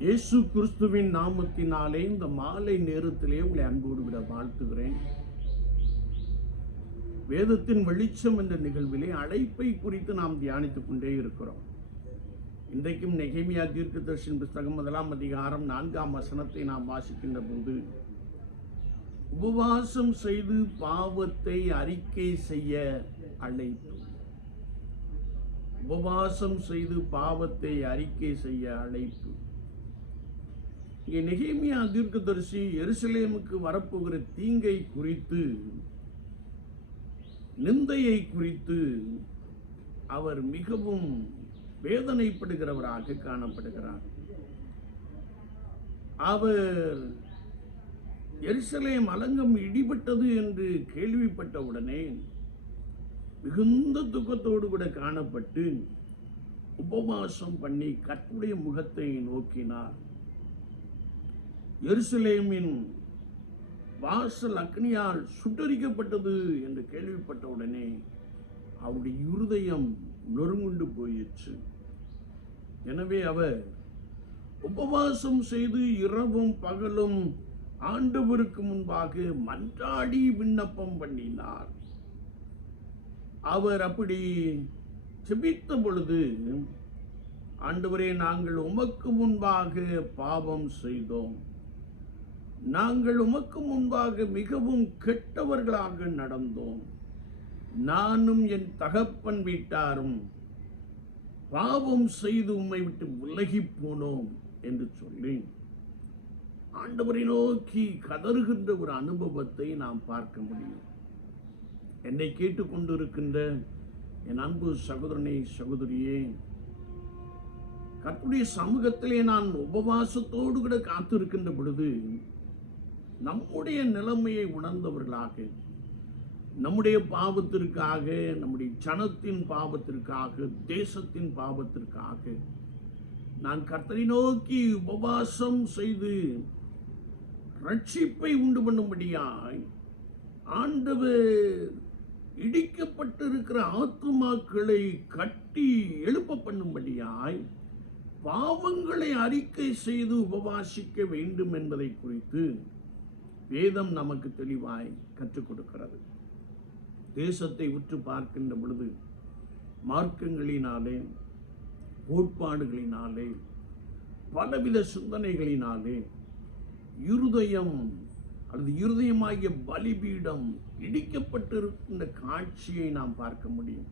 இயேசு கிறிஸ்துவின் நாமத்தினாலே இந்த மாலை நேரத்திலே உங்களை அன்போடு விட வாழ்த்துகிறேன். வேதத்தின் வெளிச்சம் என்ற நிகழ்விலே அழைப்பை குறித்து நாம் தியானித்துக் கொண்டே இருக்கிறோம். இன்றைக்கும் நெகேமியா தீர்க்கதரிசியின் புத்தகம் 1 அதிகாரம் 4 வசனத்தை நாம் வாசிக்கின்ற போது, உபவாசம் செய்து பாவத்தை அறிக்கை செய்ய அழைப்பு. உபவாசம் செய்து பாவத்தை அறிக்கை செய்ய அழைப்பு. இங்கே நெகேமியா தீர்க்கதரிசி எருசலேமுக்கு வரப்போகிற தீங்கை குறித்து, நிந்தையை குறித்து அவர் மிகவும் வேதனைப்படுகிறவராக காணப்படுகிறார். அவர் எருசலேம் அலங்கம் இடிபட்டது என்று கேள்விப்பட்ட உடனே மிகுந்த துக்கத்தோடு கூட காணப்பட்டு உபவாசம் பண்ணி கர்த்தருடைய முகத்தை நோக்கினார். எருசலேமின் வாசல் அக்னியால் சுட்டரிக்கப்பட்டது என்று கேள்விப்பட்ட உடனே அவருடைய இருதயம் நொறுங்குண்டு போயிற்று. எனவே அவர் உபவாசம் செய்து இரவும் பகலும் ஆண்டவருக்கு முன்பாக மன்றாடி விண்ணப்பம் பண்ணினார். அவர் அப்படி செபித்த பொழுது, ஆண்டவரே, நாங்கள் உமக்கு முன்பாக பாவம் செய்தோம், நாங்கள் உமக்கு முன்பாக மிகவும் கெட்டவர்களாக நடந்தோம், நானும் என் தகப்பன் வீட்டாரும் பாவம் செய்து உம்மை விட்டு விலகி போனோம் என்று சொல்லி ஆண்டவரை நோக்கி கதறுகின்ற ஒரு அனுபவத்தை நாம் பார்க்க முடியும். என்னை கேட்டுக்கொண்டிருக்கின்ற என் அன்பு சகோதரனே, சகோதரியே, கர்த்தருடைய சமூகத்திலே நான் உபவாசத்தோடு கூட காத்திருக்கின்ற பொழுது, நம்முடைய நிலைமையை உணர்ந்தவர்களாக, நம்முடைய பாவத்திற்காக, நம்முடைய ஜனத்தின் பாவத்திற்காக, தேசத்தின் பாவத்திற்காக நான் கர்த்தரை நோக்கி உபவாசம் செய்து ரட்சிப்பை உண்டு பண்ணும்படியாய், ஆண்டவர் இடிக்கப்பட்டிருக்கிற ஆத்துமாக்களை கட்டி எழுப்ப பண்ணும்படியாய், பாவங்களை அறிக்கை செய்து உபவாசிக்க வேண்டும் என்பதை குறித்து வேதம் நமக்கு தெளிவாய் கற்றுக் கொடுக்கிறது. தேசத்தை உற்று பார்க்கின்ற பொழுது மார்க்கங்களினாலே, கோட்பாடுகளினாலே, பலவித சிந்தனைகளினாலே இருதயம் அல்லது இருதயமாகிய பலிபீடம் இடிக்கப்பட்டிருக்கின்ற காட்சியை நாம் பார்க்க முடியும்.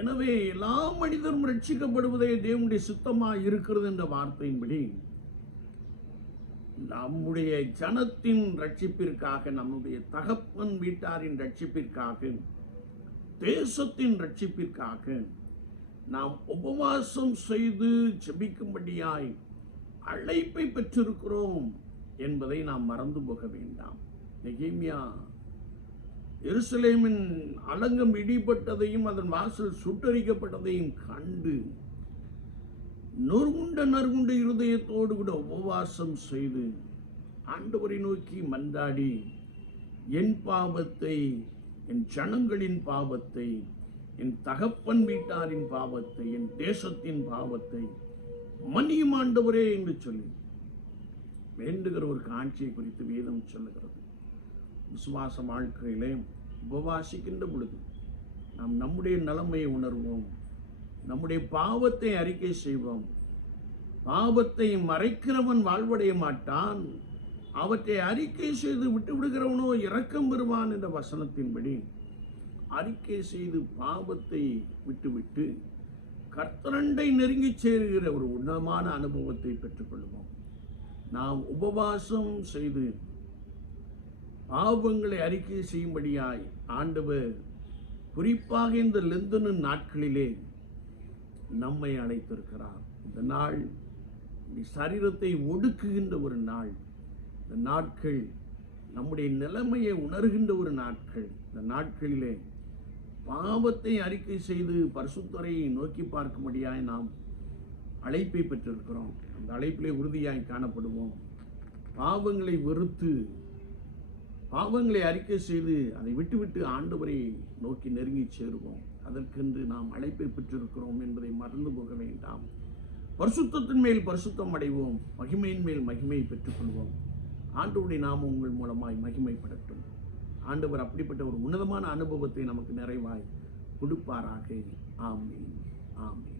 எனவே எல்லா மனிதரும் ரட்சிக்கப்படுவதே தேவனுடைய சித்தமாக இருக்கிறது என்ற வார்த்தையின்படி, நம்முடைய ஜனத்தின் ரட்சிப்பிற்காக, நம்முடைய தகப்பன் வீட்டாரின் ரட்சிப்பிற்காக, தேசத்தின் ரட்சிப்பிற்காக நாம் உபவாசம் செய்து ஜெபிக்கும்படியாய் அழைப்பை பெற்றிருக்கிறோம் என்பதை நாம் மறந்து போக வேண்டாம். நெகேமியா எருசலேமின் அலங்கம் இடிபட்டதையும் அதன் வாசல் சுட்டரிக்கப்பட்டதையும் கண்டு நொறுங்குண்ட இருதயத்தோடு கூட உபவாசம் செய்து ஆண்டவரை நோக்கி மன்றாடி, என் பாவத்தை, என் ஜனங்களின் பாவத்தை, என் தகப்பன் வீட்டாரின் பாவத்தை, என் தேசத்தின் பாவத்தை மன்னியும் ஆண்டவரே என்று சொல்லி வேண்டுகிற ஒரு காட்சியை குறித்து வேதம் சொல்லுகிறது. விசுவாச வாழ்க்கையிலே உபவாசிக்கின்ற பொழுது நாம் நம்முடைய நிலைமையை உணர்வோம், நம்முடைய பாவத்தை அறிக்கை செய்வோம். பாவத்தை மறைக்கிறவன் வாழ்வடைய மாட்டான், அவற்றை அறிக்கை செய்து விட்டு விடுகிறவனோ இரக்கம் பெறுவான் என்ற வசனத்தின்படி அறிக்கை செய்து பாவத்தை விட்டுவிட்டு கர்த்தரண்டை நெருங்கி சேருகிற ஒரு உன்னதமான அனுபவத்தை பெற்றுக்கொள்வோம். நாம் உபவாசம் செய்து பாவங்களை அறிக்கை செய்யும்படியாய் ஆண்டவர் குறிப்பாக இந்த லெந்தனு நாட்களிலே நம்மை அழைத்திருக்கிறார். இந்த நாள் சரீரத்தை ஒடுக்குகின்ற ஒரு நாள். இந்த நாட்கள் நம்முடைய நிலைமையை உணர்கின்ற ஒரு நாட்கள். இந்த நாட்களிலே பாவத்தை அறிக்கை செய்து பரிசுத்தரை நோக்கி பார்க்கும்படியாய் நாம் அழைப்பை பெற்றிருக்கிறோம். அந்த அழைப்பிலே உறுதியாய் காணப்படுவோம். பாவங்களை வெறுத்து, பாவங்களை அறிக்கை செய்து அதை விட்டுவிட்டு ஆண்டவரை நோக்கி நெருங்கி சேருவோம். அதற்கென்று நாம் அழைப்பை பெற்றிருக்கிறோம் என்பதை மறந்து போக வேண்டாம். பரிசுத்தத்தின் மேல் பரிசுத்தம் அடைவோம், மகிமையின் மேல் மகிமையை பெற்றுக்கொள்வோம். ஆண்டவருடைய நாமம் உங்கள் மூலமாய் மகிமைப்படட்டும். ஆண்டவர் அப்படிப்பட்ட ஒரு உன்னதமான அனுபவத்தை நமக்கு நிறைவாய் கொடுப்பாராக. ஆமென், ஆமென்.